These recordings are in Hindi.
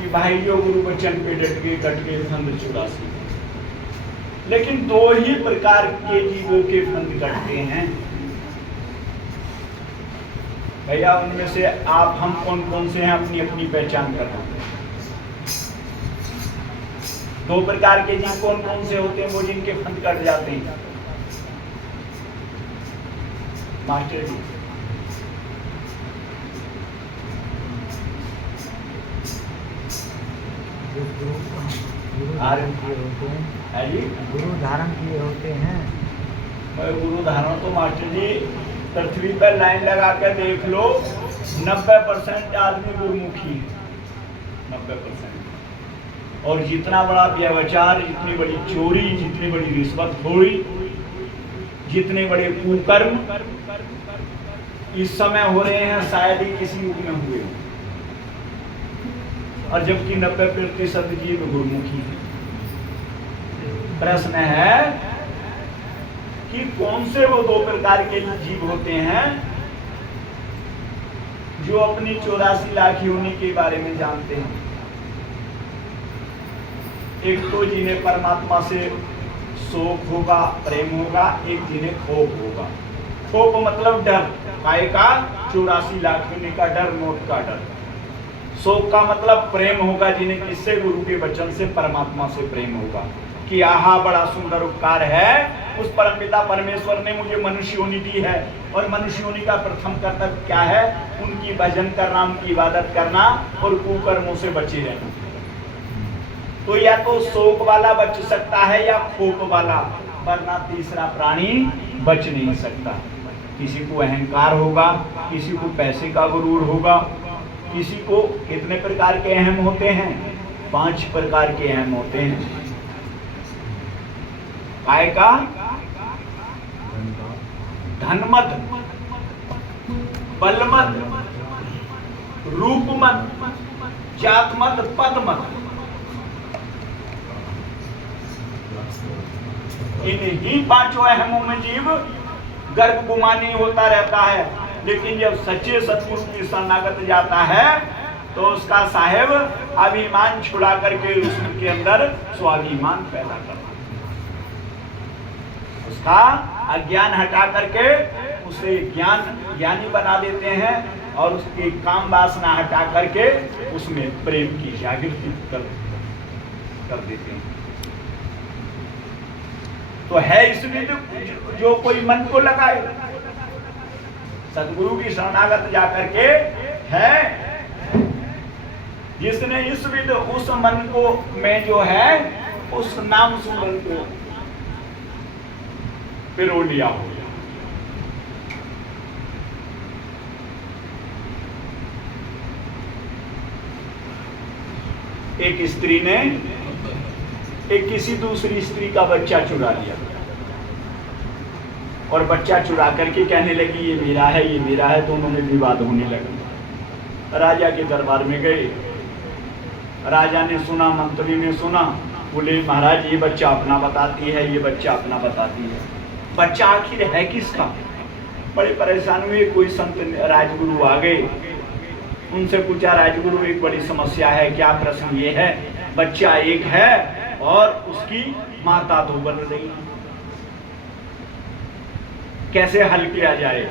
कि भाई जो गुरु वचन पे डट के फंद 84। लेकिन दो ही प्रकार के जीवों के फंद कटते हैं भैया। उनमें से आप हम कौन कौन से हैं अपनी अपनी पहचान करना। दो प्रकार के जीव कौन कौन से होते हैं वो जिनके फंद कट जाते हैं मास्टर जी? गुरु धारण किए होते हैं। गुरु धारण किए होते हैं। गुरु धारण तो मास्टर जी पृथ्वी पर लाइन लगा कर देख लो 90% आदमी गुरुमुखी है। 90%। और जितना बड़ा व्यभिचार, जितनी बड़ी चोरी, जितनी बड़ी रिश्वतखोरी, जितने बड़े कुकर्म इस समय हो रहे हैं शायद ही किसी युग में हुए। और जबकि 90% जीव गुरुमुखी है। प्रश्न है कि कौन से वो दो प्रकार के जीव होते हैं जो अपनी 84 लाख योनि के बारे में जानते हैं। एक तो जिन्हें परमात्मा से शोक होगा, प्रेम होगा, एक जिन्हें खौफ होगा। खौफ मतलब डर, काय का 84 लाख योनि का डर, मौत का डर। शोक का मतलब प्रेम होगा, जिन्हें किससे, गुरु के वचन से, परमात्मा से प्रेम होगा कि आहा बड़ा सुंदर उपकार है, उस परमपिता परमेश्वर ने मुझे मनुष्य योनि दी है और मनुष्य योनि का प्रथम कर्तव्य क्या है, उनकी भजन करना, उनकी इबादत करना और कुकर्मों से बचे रहना। तो या तो शोक वाला बच सकता है या खौफ वाला, वरना तीसरा प्राणी बच नहीं सकता। किसी को अहंकार होगा, किसी को पैसे का गुरूर होगा, किसी को कितने प्रकार के अहम होते हैं, 5 प्रकार के अहम होते हैं। काय का धनमद, बलमद, रूपमद, जातमद, पदमद। इन्हीं 5 अहमों में जीव गर्भ गुमानी होता रहता है। लेकिन जब सच्चे सतगुरु की शरणागत जाता है तो उसका साहेब अभिमान छुड़ा करके उसके अंदर स्वाभिमान पैदा करता है। उसका अज्ञान हटा करके उसे ज्ञानी बना देते हैं और उसकी काम वासना हटा करके उसमें प्रेम की जागृति कर देते हैं। तो है इस विध जो कोई मन को लगाए, सदगुरु की शरणागत जाकर के है जिसने इस विध उस मन को में जो है उस नाम सुमरन को पिरो लिया हो। एक स्त्री ने एक किसी दूसरी स्त्री का बच्चा चुरा लिया और बच्चा चुरा करके कहने लगी ये मेरा है, ये मेरा है। दोनों में विवाद होने लगा। राजा के दरबार में गए, राजा ने सुना, मंत्री ने सुना, बोले महाराज ये बच्चा अपना बताती है, ये बच्चा अपना बताती है। बच्चा आखिर है किसका? बड़े परेशान हुए। कोई संत राजगुरु आ गए, उनसे पूछा राजगुरु एक बड़ी समस्या है। क्या प्रश्न? ये है बच्चा एक है और उसकी माता 2 बन रही, कैसे हल किया जाए?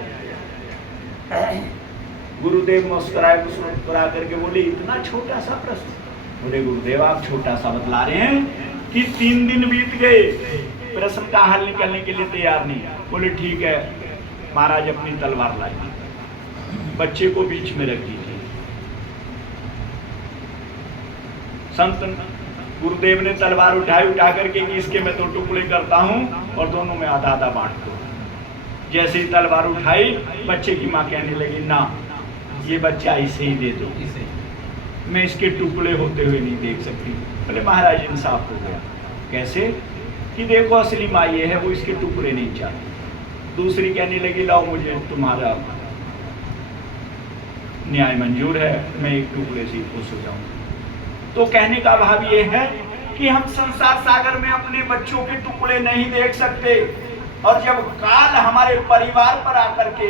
गुरुदेव मुस्कुरा करके बोले इतना छोटा सा प्रश्न? बोले गुरुदेव आप छोटा सा बतला रहे हैं कि 3 दिन बीत गए, प्रश्न का हल निकलने के लिए तैयार नहीं। बोले ठीक है महाराज अपनी तलवार लाइए, बच्चे को बीच में रख दीजिए। संत गुरुदेव ने तलवार उठा करके इसके मैं 2 टुकड़े करता हूं और दोनों में आधा आधा बांट दो। जैसे ही तलवार उठाई, बच्चे की माँ कहने लगी ना ये बच्चा इसे ही दे दो, मैं इसके टुकड़े होते हुए नहीं देख सकती। बोले महाराज इंसाफ हो गया। कैसे? कि देखो असली माँ ये है, वो इसके टुकड़े नहीं चाहती। दूसरी कहने लगी लाओ मुझे तुम्हारा न्याय मंजूर है, मैं एक टुकड़े से खुश हो जाऊंगा। तो कहने का भाव ये है कि हम संसार सागर में अपने बच्चों के टुकड़े नहीं देख सकते, और जब काल हमारे परिवार पर आकर के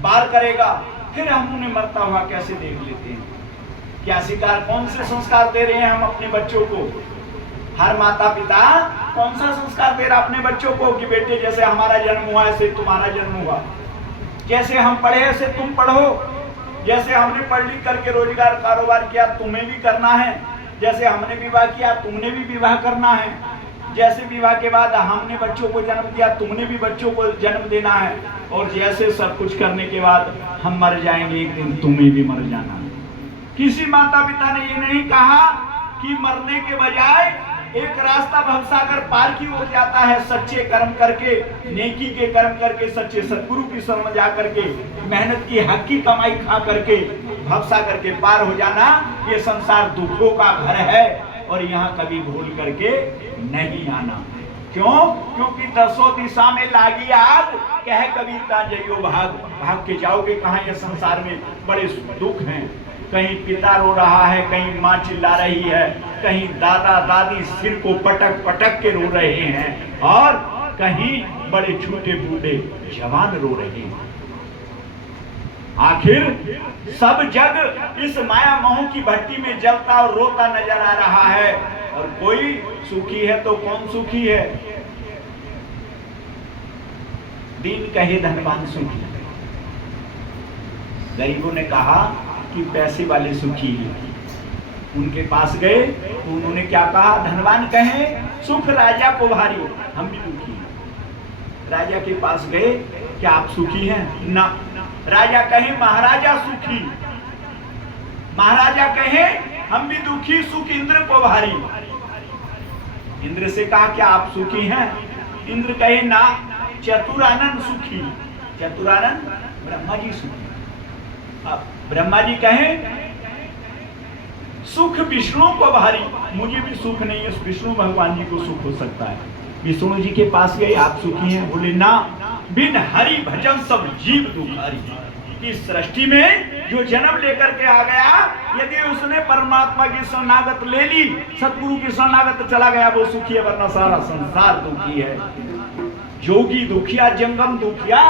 वार करेगा फिर हम उन्हें मरता हुआ कैसे देख लेते हैं। क्या सिखा, कौन से संस्कार दे रहे हैं हम अपने बच्चों को? हर माता पिता कौन सा संस्कार दे रहा अपने बच्चों को कि बेटे जैसे हमारा जन्म हुआ ऐसे तुम्हारा जन्म हुआ, जैसे हम पढ़े ऐसे तुम पढ़ो, जैसे हमने पढ़ लिख करके रोजगार कारोबार किया तुम्हें भी करना है, जैसे हमने विवाह किया तुमने भी विवाह करना है, जैसे विवाह के बाद हमने बच्चों को जन्म दिया तुमने भी बच्चों को जन्म देना है, और जैसे सब कुछ करने के बाद हम मर जाएंगे एक दिन तुम्हें भी मर जाना है। किसी माता पिता ने ये नहीं कहा कि मरने के बजाय एक रास्ता भवसागर पार की ओर जाता है, सच्चे कर्म करके, नेकी के कर्म करके, सच्चे सतगुरु की शरण जा करके, मेहनत की हक की कमाई खा करके भवसागर के पार हो जाना। ये संसार दुखों का घर है और यहाँ कभी भूल करके नहीं आना। क्यों? क्योंकि दसों दिशा में लागी आग, कह कबीर का जइयो भाग, भाग के जाओगे कहाँ? ये संसार में बड़े दुख हैं, कहीं पिता रो रहा है, कहीं माँ चिल्ला रही है, कहीं दादा दादी सिर को पटक पटक के रो रहे हैं, और कहीं बड़े छोटे बूढ़े जवान रो रहे हैं। आखिर सब जग इस माया मोह की भट्टी में जलता और रोता नजर आ रहा है, और कोई सुखी है तो कौन सुखी है? दीन कहे धनवान सुखी। गरीबों ने कहा कि पैसे वाले सुखी हैं। उनके पास गए तो उन्होंने क्या कहा? धनवान कहे सुख राजा को भारी, हम भी दुखी हैं। राजा के पास गए, क्या आप सुखी हैं? ना। राजा कहे महाराजा सुखी, महाराजा कहे हम भी दुखी, सुख इंद्र को भारी। इंद्र से कहा क्या आप सुखी हैं? इंद्र कहे ना। चतुरानंद सुखी, चतुरानंद ब्रह्मा जी सुखी। अब ब्रह्मा जी कहें सुख विष्णु को भारी, मुझे भी सुख नहीं है, विष्णु भगवान जी को सुख हो सकता है। विष्णु जी के पास गए, आप सुखी हैं? बोले ना। बिन हरि भजन सब जीव दुखारी। इस सृष्टि में जो जन्म लेकर के आ गया, यदि उसने परमात्मा की शरणागत ले ली, सतगुरु की शरणागत चला गया, वो सुखी है, वरना सारा संसार दुखी है। जोगी दुखिया जंगम दुखिया,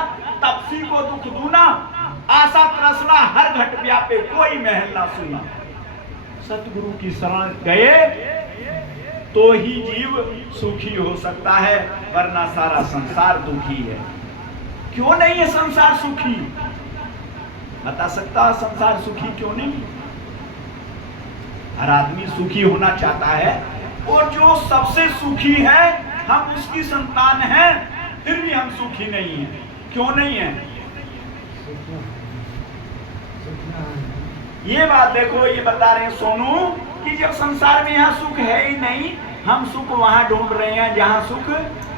तपसी को दुख दूना, आशा त्रसना हर घट व्यापे, कोई महल ना सुना। सतगुरु की शरण गए तो ही जीव सुखी हो सकता है, वरना सारा संसार दुखी है। क्यों नहीं है संसार सुखी? बता सकता है संसार सुखी क्यों नहीं? हर आदमी सुखी होना चाहता है, और जो सबसे सुखी है हम उसकी संतान हैं, फिर भी हम सुखी नहीं हैं। क्यों नहीं है? ये बात देखो, ये बता रहे हैं सोनू कि जब संसार में यहाँ सुख है ही नहीं, हम सुख वहां ढूंढ रहे हैं जहां सुख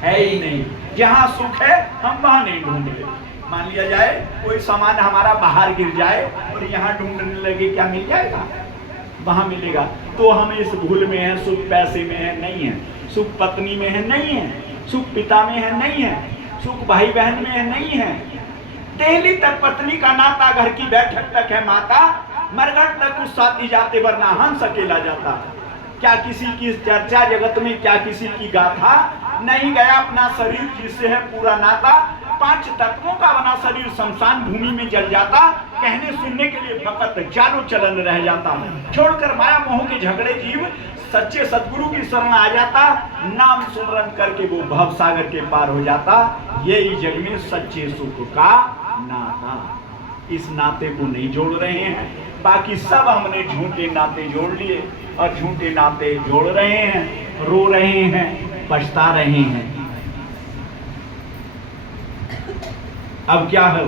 है ही नहीं। जहां सुख है हम वहां नहीं ढूंढ रहे। मान लिया जाए कोई सामान हमारा बाहर गिर जाए और यहाँ ढूंढने लगे, क्या मिल जाएगा? वहां मिलेगा। तो हम इस भूल में है, सुख पैसे में है नहीं है, सुख पत्नी में है नहीं है, सुख पिता में है नहीं है, सुख भाई बहन में है नहीं है। दिल्ली तक पत्नी का नाता, घर की बैठक तक है माता, मरघट तक उस साथी जाते, वरना हंस अकेला जाता। क्या किसी की चर्चा जगत में, क्या किसी की गाथा? नहीं गया अपना शरीर जिससे है पूरा नाता। 5 तत्वों का बना शरीर शमशान भूमि में जल जाता, कहने सुनने के लिए फकत चालो चलन रह जाता। छोड़कर माया मोह के झगड़े जीव सच्चे सतगुरु की शरण आ जाता, नाम सुमरन करके वो भव सागर के पार हो जाता। यही जग में सच्चे सुख का नाता। इस नाते को नहीं जोड़ रहे हैं, बाकी सब हमने झूठे नाते जोड़ लिए और झूठे नाते जोड़ रहे हैं, रो रहे हैं, पछता रहे हैं। अब क्या है?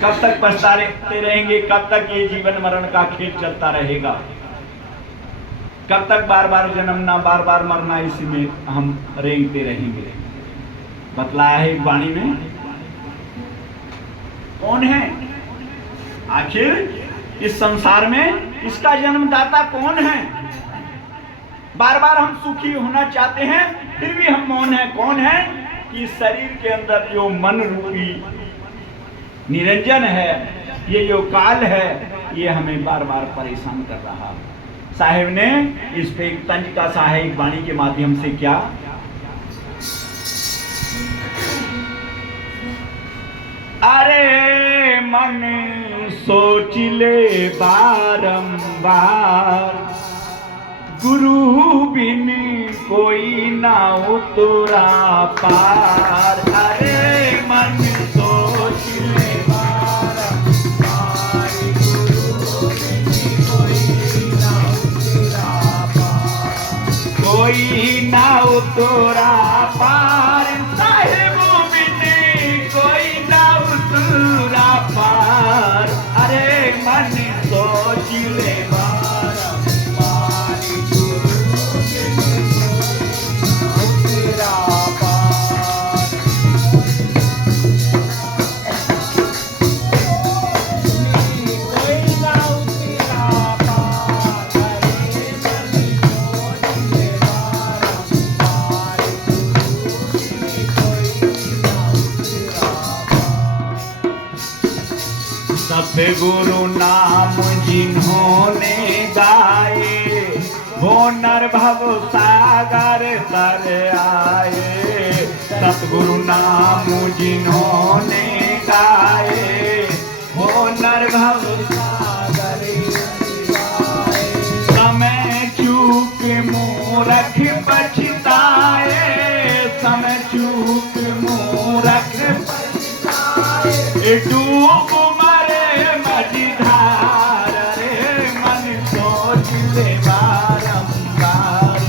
कब तक पछताते रहेंगे? कब तक ये जीवन मरण का खेल चलता रहेगा? कब तक बार बार जन्मना, बार बार मरना, इसी में हम रेंगते रहेंगे? बतलाया है एक वाणी में। कौन है आखिर इस संसार में? इसका जन्मदाता कौन है? बार बार हम सुखी होना चाहते हैं, फिर भी हम मौन हैं। कौन है? कि शरीर के अंदर जो मन रूपी निरंजन है, ये जो काल है, ये हमें बार बार परेशान कर रहा है। साहेब ने इस पे एक तंज का साहेब वाणी के माध्यम से क्या? अरे मन सोच ले बारंबार, गुरु बिन कोई ना उतरा पार। अरे मन सोच ले बारंबार, गुरु बिन कोई ना उतरा पार, कोई ना उतरा पार। साहिब बिन कोई ना उतरा पार, अरे मन सोच ले बारंबार, गुरु बिन कोई ना उतरा पार। कोई ना उतरा पार, अरे मन सोच ले बारंबार, गुरु बिन कोई ना उतरा पार। सतगुरु नाम जिन्होंने गाए, वो नर भव सागर तर आए। सतगुरु नाम जिन्होंने गाए, वो नर भव सागर तर आए। समय चूक मूरख पछताए, समय चूक मूरख पछताए। डूब मरे मझधार, रे मन सोच ले बारंबार।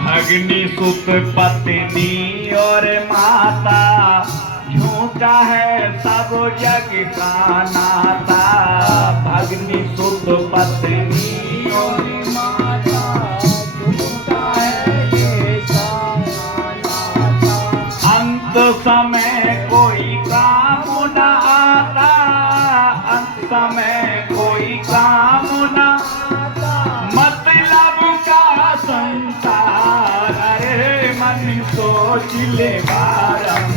भगनी सुत पत्नी और माता, झूठा है सब जग का नाता। भगनी सुत पत्नी और माता, झूठा है ये सारा नाता। अंत समय कोई काम न आता, अंत समय कोई काम न आता। मतलब का संसार, अरे मन सोच ले बारंबार,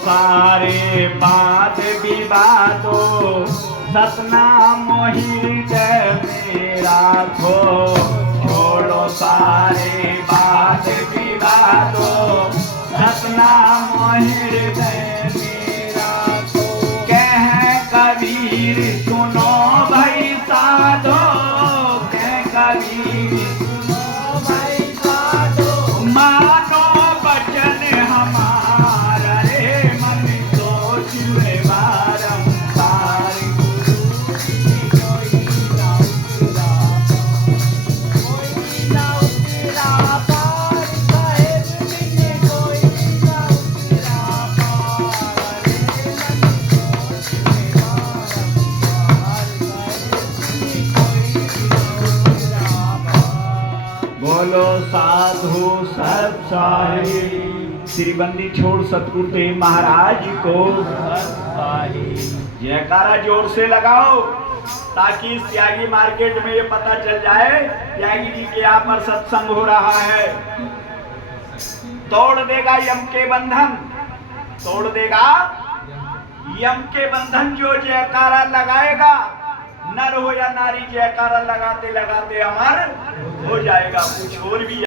सारे बात विवादो, सतनाम हृदय में राखो। छोड़ो सारे बात विवादो, सतनाम हृदय में राखो। कह कबीर सुनो भाई साधो, कह कबीर सुनो भाई साधो। मानो वचन हमारा, रे मन सोच ले बारंबार, गुरु बिन कोई ना उतरा पार, साहिब बिन कोई ना उतरा पार। रे मन सोच ले बारंबार, साहिब बिन कोई ना उतरा पार। बोलो साधु सब साहिब, श्री बंदी छोड़ सतगुरुदेव महाराज को जयकारा जोर से लगाओ, ताकि इस त्यागी मार्केट में ये पता चल जाए त्यागी जी के यहाँ पर सत्संग हो रहा है। तोड़ देगा यम के बंधन, तोड़ देगा यम के बंधन। जो जयकारा लगाएगा, नर हो या नारी, जयकारा लगाते लगाते अमर हो जाएगा। कुछ और भी